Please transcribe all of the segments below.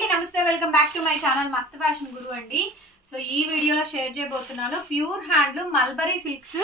అండి నమస్తే welcome back to my channel మస్త్ ఫ్యాషన్ గురు అండి. సో ఈ వీడియోలో షేర్ చేయబోతున్నాను pure handloom mulberry silks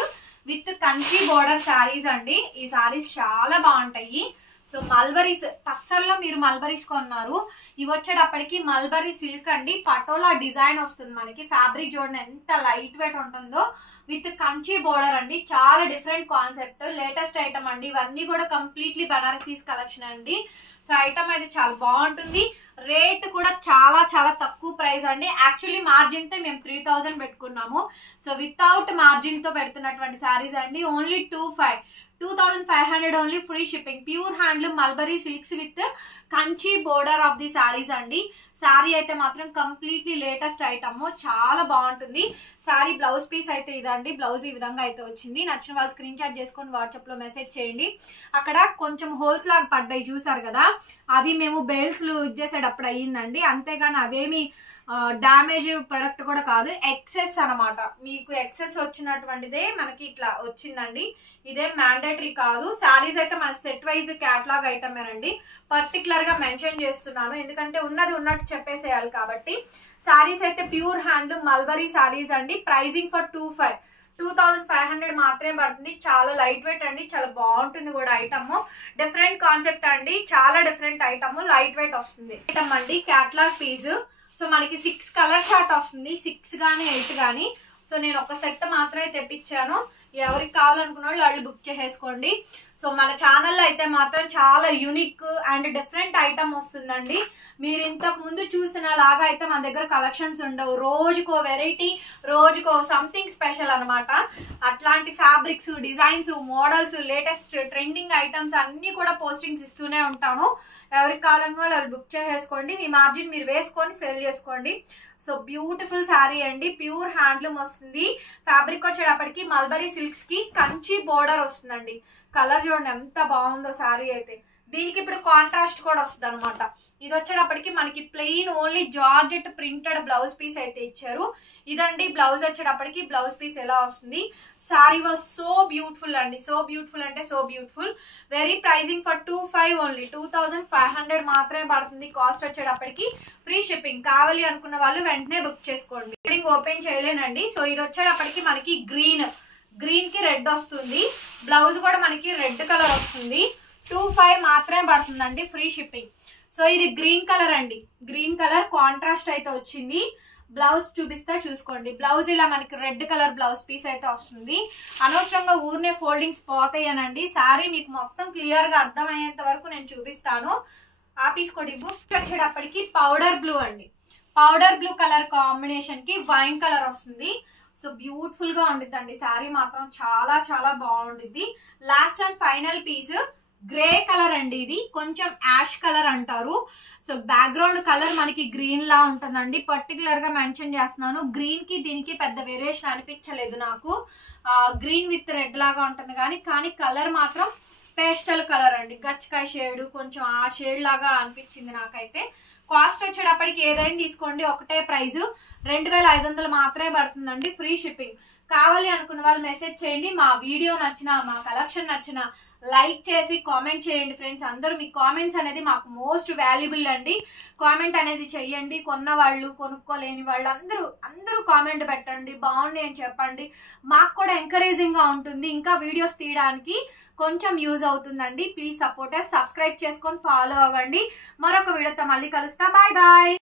with Kanchi border saris అండి. ఈ శారీస్ చాలా బాగుంటాయి. సో మల్బరీస్ టస్సల్లో మీరు మల్బరీస్ కొన్నారు, ఇవి వచ్చేటప్పటికి మల్బరీ సిల్క్ అండి. పటోలా డిజైన్ వస్తుంది మనకి. ఫ్యాబ్రిక్ చూడండి ఎంత లైట్ వెయిట్ ఉంటుందో, విత్ కంచి బోర్డర్ అండి. చాలా డిఫరెంట్ కాన్సెప్ట్, లేటెస్ట్ ఐటమ్ అండి. ఇవన్నీ కూడా కంప్లీట్లీ బనారసీస్ కలెక్షన్ అండి. సో ఐటమ్ అయితే చాలా బాగుంటుంది. రేట్ కూడా చాలా చాలా తక్కువ ప్రైస్ అండి. యాక్చువల్లీ మార్జిన్ తో మేము 3000 పెట్టుకున్నాము. సో వితౌట్ మార్జిన్ తో పెడుతున్నటువంటి శారీస్ అండి. Only 2500 only, free shipping. Pure handloom mulberry silks with Kanchi border of the saris అండి. శారీ అయితే మాత్రం కంప్లీట్లీ లేటెస్ట్ ఐటమ్, చాలా బాగుంటుంది. శారీ బ్లౌజ్ పీస్ అయితే ఇదండి. బ్లౌజ్ ఈ విధంగా అయితే వచ్చింది. నచ్చిన వాళ్ళు స్క్రీన్ షాట్ చేసుకొని వాట్సాప్ లో మెసేజ్ చేయండి. అక్కడ కొంచెం హోల్స్ లాగా పడ్డాయి చూసారు కదా, అవి మేము బేల్స్ ఇచ్చేసేటప్పుడు అయ్యిందండి. అంతేగాని అవేమి డామేజ్ ప్రొడక్ట్ కూడా కాదు, ఎక్సెస్ అనమాట. మీకు ఎక్సెస్ వచ్చినటువంటిదే మనకి ఇట్లా వచ్చిందండి. ఇదే మ్యాండేటరీ కాదు. శారీస్ అయితే మన సెట్ వైజ్ క్యాటలాగ్ ఐటమేనండి. పర్టికులర్ గా మెన్షన్ చేస్తున్నాను, ఎందుకంటే ఉన్నది ఉన్నట్టు చెప్పేసేయాలి కాబట్టి. శారీస్ అయితే ప్యూర్ హ్యాండ్లూమ్ మల్బరీ శారీస్ అండి. ప్రైజింగ్ ఫర్ 2500 మాత్రమే పడుతుంది. చాలా లైట్ వెయిట్ అండి, చాలా బాగుంటుంది కూడా ఐటమ్. డిఫరెంట్ కాన్సెప్ట్ అండి, చాలా డిఫరెంట్ ఐటమ్, లైట్ వెయిట్ వస్తుంది ఐటమ్ అండి. Catalogue piece. సో మనకి 6 కలర్ చార్ట్ వస్తుంది, 6 కానీ 8 కానీ. సో నేను ఒక సెట్ మాత్రమే తెప్పించాను. ఎవరికి కావాలనుకున్న వాళ్ళు బుక్ చేసేసుకోండి. సో మన ఛానల్లో అయితే మాత్రం చాలా యూనిక్ అండ్ డిఫరెంట్ ఐటమ్ వస్తుందండి. మీరు ఇంతకు ముందు చూసిన లాగా అయితే మన దగ్గర కలెక్షన్స్ ఉండవు. రోజుకో వెరైటీ, రోజుకో సంథింగ్ స్పెషల్ అనమాట. అట్లాంటి fabrics, designs, models, latest trending items అన్ని కూడా పోస్టింగ్స్ ఇస్తూనే ఉంటాను. ఎవరికి కావాలనుకున్న వాళ్ళు బుక్ చేసేసుకోండి. మీ మార్జిన్ మీరు వేసుకొని సెల్ చేసుకోండి. సో బ్యూటిఫుల్ శారీ అండి. ప్యూర్ హ్యాండ్లూమ్ వస్తుంది. ఫ్యాబ్రిక్ వచ్చేటప్పటికి మల్బరీ సిల్క్స్ కి కంచి బోర్డర్ వస్తుందండి. కలర్ చూడండి ఎంత బాగుందో శారీ అయితే. దీనికి ఇప్పుడు కాంట్రాస్ట్ కూడా వస్తుంది అనమాట. ఇది వచ్చేటప్పటికి మనకి plain only georgette printed blouse piece అయితే ఇచ్చారు. ఇదండి బ్లౌజ్ వచ్చేటప్పటికి. బ్లౌజ్ పీస్ ఎలా వస్తుంది. శారీ వాజ్ సో బ్యూటిఫుల్ అండి, సో బ్యూటిఫుల్ అంటే so beautiful. Very pricing for 25 only, 2500 మాత్రమే పడుతుంది. కాస్ట్ వచ్చేటప్పటికి ఫ్రీ షిప్పింగ్. కావాలి అనుకున్న వాళ్ళు వెంటనే బుక్ చేసుకోండి. ఓపెన్ చేయలేనండి. సో ఇది వచ్చేటప్పటికి మనకి గ్రీన్ కి రెడ్ వస్తుంది. బ్లౌజ్ కూడా మనకి రెడ్ కలర్ వస్తుంది. 25 మాత్రమే పడుతుందండి, ఫ్రీ షిప్పింగ్. సో ఇది గ్రీన్ కలర్ అండి. గ్రీన్ కలర్ కాంట్రాస్ట్ అయితే వచ్చింది. బ్లౌజ్ చూపిస్తా చూసుకోండి. బ్లౌజ్ ఇలా మనకి రెడ్ కలర్ బ్లౌజ్ పీస్ అయితే వస్తుంది. అనవసరంగా ఊరినే ఫోల్డింగ్స్ పోతాయనండి. శారీ మీకు మొత్తం క్లియర్ గా అర్థమయ్యేంత వరకు నేను చూపిస్తాను. ఆ పీస్ కూడా ఇవ్వు. వచ్చేటప్పటికి పౌడర్ బ్లూ అండి. పౌడర్ బ్లూ కలర్ కాంబినేషన్ కి వైన్ కలర్ వస్తుంది. సో బ్యూటిఫుల్ గా ఉండిద్దండి. శారీ మాత్రం చాలా చాలా బాగుండిద్ది. Last and final piece grey colour అండి. ఇది కొంచెం యాష్ కలర్ అంటారు. సో బ్యాక్గ్రౌండ్ కలర్ మనకి గ్రీన్ లా ఉంటుందండి. పర్టికులర్ గా మెన్షన్ చేస్తున్నాను. గ్రీన్ కి దీనికి పెద్ద వేరియేషన్ అనిపించలేదు నాకు. గ్రీన్ విత్ రెడ్ లాగా ఉంటుంది కానీ కలర్ మాత్రం పేస్టల్ కలర్ అండి. గచ్చకాయ షేడ్ కొంచెం ఆ షేడ్ లాగా అనిపించింది నాకైతే. కాస్ట్ వచ్చేటప్పటికి ఏదైనా తీసుకోండి ఒకటే ప్రైస్, 2500 మాత్రమే పడుతుందండి, ఫ్రీ షిప్పింగ్. కావాలి అనుకున్న వాళ్ళు మెసేజ్ చేయండి. మా వీడియో నచ్చినా, మా కలెక్షన్ నచ్చినా లైక్ చేసి కామెంట్ చేయండి ఫ్రెండ్స్. అందరూ మీ కామెంట్స్ అనేది మాకు మోస్ట్ వాల్యుబుల్ అండి. కామెంట్ అనేది చెయ్యండి. కొన్న వాళ్ళు, కొనుక్కోలేని వాళ్ళు అందరూ కామెంట్ పెట్టండి, బాగుంది అని చెప్పండి. మాకు కూడా ఎంకరేజింగ్ గా ఉంటుంది. ఇంకా వీడియోస్ తీయడానికి కొంచెం యూజ్ అవుతుందండి. ప్లీజ్ సపోర్ట్, సబ్స్క్రైబ్ చేసుకొని ఫాలో అవ్వండి. మరొక వీడియోతో మళ్ళీ కలుస్తా. Bye bye.